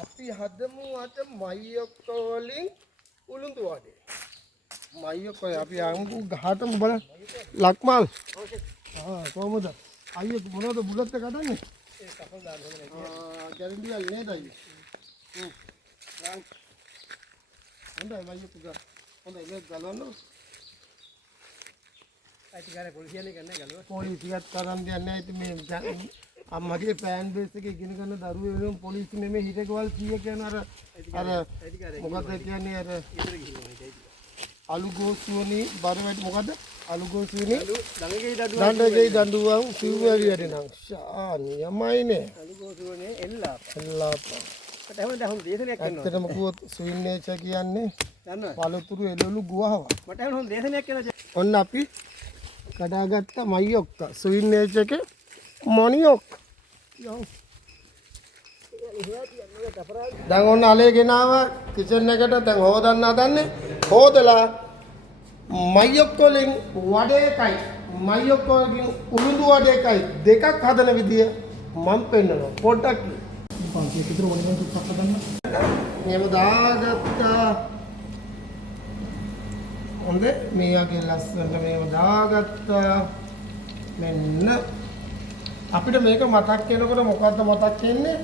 අපි හදමු අද මයියොක්ක වලින් උළුඳු වඩේ. මයියොක්ක අපි අංගු ගහටම බලන්න. ලක්මාල්. කොහමද? අයියෝ මොනවද බුලත් එක ගන්නන්නේ? ඒ කපල් දාන්න හොඳ නැහැ. ගැරන්ටි වල නේද අයියෝ? හොඳයි මයියොක්ක ගන්න. හොඳයි මේක ගලවන්න. අයිතිකාරය පොලිසියනේ කරන්නේ ගලව. පොලිසියත් කරන් දෙන්නේ නැහැ. ඉතින් මේ අම්මගේ පෑන් බේස් එකේ ඉගෙන ගන්න දරුවෝ වෙනුවෙන් පොලිසිය නෙමෙයි හිටකවල් 100 කියන අර මොකද්ද කියන්නේ අර අලුගෝසුවනි බර වැඩි මොකද්ද අලුගෝසුවනි දඬුවම් දඬුවම් සිව්වැරි වැඩි නම් නියමයිනේ අලුගෝසුවනේ එල්ලාපා මට හොඳ දේශනයක් කරනවා ඇත්තටම කිව්වොත් ස්වින්නේචර් කියන්නේ දන්නවද පළතුරු එළවලු ගුවහව මට හොඳ දේශනයක් කරනවා ඔන්න අපි කඩාගත්ත මයියොක්ක ස්වින්නේචර් එකේ මොනියොක් දැන් ඔන්න අලේ ගෙනාව කිචන් එකට දැන් හොදන්න හදන්නේ හොදලා මයියොක් වලින් වඩේකයි මයියොක් වලින් උළුඳු වඩේකයි දෙකක් හදන විදිය මම පෙන්නනවා පොඩ්ඩක් පන්තිය විතර වුණා නම් ටිකක් හදන්න මේව දාගත්තා හොඳේ මේකේ ලස්සනට මේව දාගත්තා මෙන්න අපිට මේක මතක් වෙනකොට මොකද්ද මතක් වෙන්නේ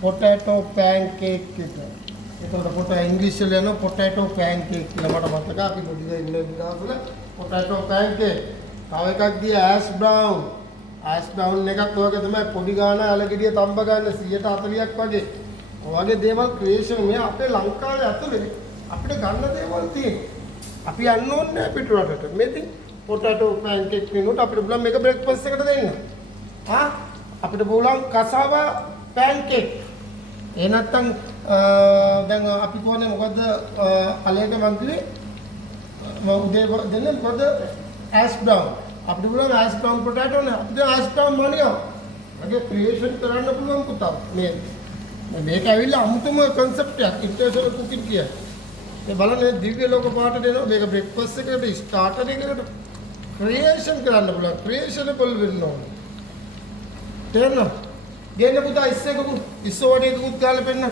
පොටැටෝ පැන්කේක් එක. ඒකට පොට ඉංග්‍රීසි වල යන පොටැටෝ පැන්කේක් කියලා මට මතක. අපි පොඩි දවස්වල පොටැටෝ පැන්කේක්. තව එකක් ගියා ඇෂ් බ්‍රවුන්. ඇෂ් බ්‍රවුන් එකක් ඔයගේ තමයි පොඩි ගාන අලගෙඩිය තඹ ගන්න 140ක් වගේ. ඔයගේ දේවල් ක්‍රියේෂන් මේ අපේ ලංකාවේ ඇතුලේ අපිට ගන්න දේවල් තියෙනවා. අපි යන්න ඕනේ පිටරටට. මේ ඉතින් පොටැටෝ පැන්කේක් වෙනුවට අපිට බලන්න මේක බ්‍රෙක්ෆාස්ට් එකට දෙන්න. අපිට පුළුවන් කසාවා පැන්කේක්. ඒ නැත්තම් දැන් අපි කොහොනේ මොකද්ද අලේට මං කිව්වේ මම උදේ දෙන්නේ මොකද්ද ඇෂ් බ්‍රවුන්. අපිට පුළුවන් ඇෂ් බ්‍රවුන් පොටැටෝ නේ. අපිට ඇෂ් බ්‍රවුන් මනියෝ. වගේ ක්‍රියේෂන් කරන්න පුළුවන් පුතා. මේක ඇවිල්ලා අමුතුම concept එකක්. ඉන්ටර්නැෂනල් කුකින් කියන්නේ. මේ බලන්න දිව්‍ය ලෝක පාට දෙනවා. මේක බ්‍රෙක්ෆාස්ට් එකට ස්ටාර්ටර් එකකට ක්‍රියේෂන් කරන්න පුළුවන්. ක්‍රියේෂනබල් වෙන්න ඕනේ. තේරෙනවද? ගේන්න පුතා ඉස්සෙකකුත් ඉස්ස වඩේකකුත් ගාලා පෙන්න.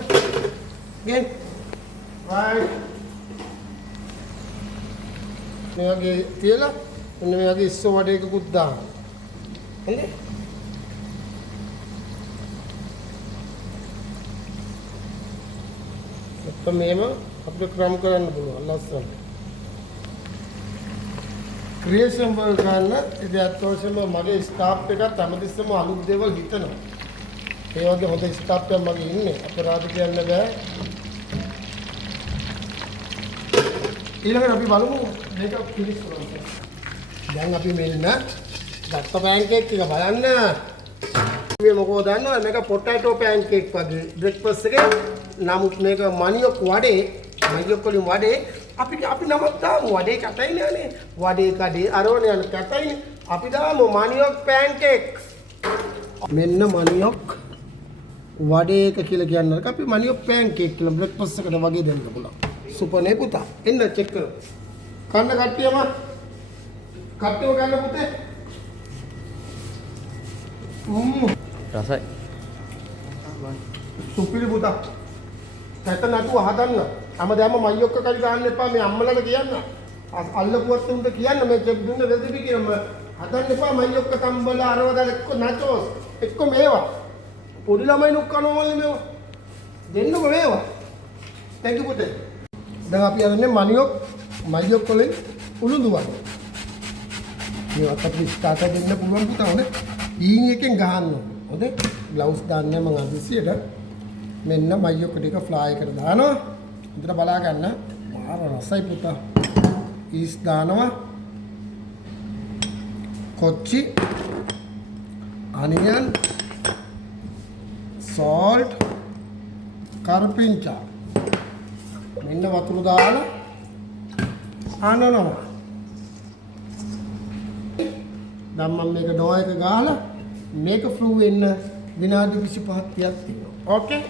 ගේන්න. රයිට්. මේ වගේ තියලා මෙන්න මේ වගේ ඉස්ස වඩේකකුත් දාන්න. හරිද? ඔක්කොම මේව අපිට ක්‍රම කරන්න පුළුවන් ලස්සනට. ක්‍රියේෂන් වල ගන්න ඉතින් අත්වශයෙන්ම මගේ ස්ටාෆ් එකත් හැමතිස්සෙම අලුත් දේවල් හිතනවා. ඒ වගේ හොඳ ස්ටාෆ් එකක් මගේ ඉන්නේ. අපරාධ කියන්න බෑ. ඊළඟට අපි බලමු මේක ෆිනිෂ් කරනවා. දැන් අපි මෙන්න ගත්ත පැන්කේක් එක බලන්න. මේ මොකෝ දන්නවද මේක පොටැටෝ පැන්කේක් වගේ බ්‍රෙක්ෆාස්ට් එකේ නමුත් මේක මනියොක් වඩේ මනියොක් වලින් වඩේ අපි නමක් දාමු වඩේ කටයි නෑනේ වඩේ කඩේ අරෝනේ යන කටයිනේ අපි දාමු මනියොක් පැන්කේක් මෙන්න මනියොක් වඩේ එක කියලා කියන්නක අපි මනියොක් පැන්කේක් කියලා බ්‍රෙක්ෆාස්ට් එකට වගේ දෙන්න පුළුවන් සුපර් නේ පුතා එන්න චෙක් කරමු කන්න කට්ටියම ගන්න පුතේ රසයි සුපිරි පුතා කැත නැතුව හදන්න හැමදාම මයියොක්ක කරි ගන්න එපා මේ අම්මලාට කියන්න අල්ලපුවත් උන්ට කියන්න මේ චෙක් දුන්න රෙසිපි කියලා හදන්න එපා මයියොක්ක තම්බල අරවදල එක්ක නැචෝස් එක්ක මේවා පොඩි ළමයි නුක් කනවා මල්ලි මේවා දෙන්නකො මේවා thank you පුතේ දැන් අපි යන්නේ මයියොක් වලින් උළුඳු වගේ මේවත් අපිට ස්ටාර්ට් දෙන්න පුළුවන් පුතා හොඳ ඊන් එකෙන් ගහන්න ඕනේ හොඳේ ග්ලව්ස් දාන්නේ මම අදිසියට මෙන්න මයියොක්ක ටික ෆ්ලයි එකට දානවා හොඳට බලා ගන්න මාර රසයි පුතා ඊස් දානවා කොච්චි අනියන් salt කරපිංචා මෙන්න වතුර දාලා ආනනවා දැන් මම මේක ඩෝ එක ගහලා මේක ෆ්ලූ වෙන්න විනාඩි 25ක් 30ක් තියෙනවා ඕකේ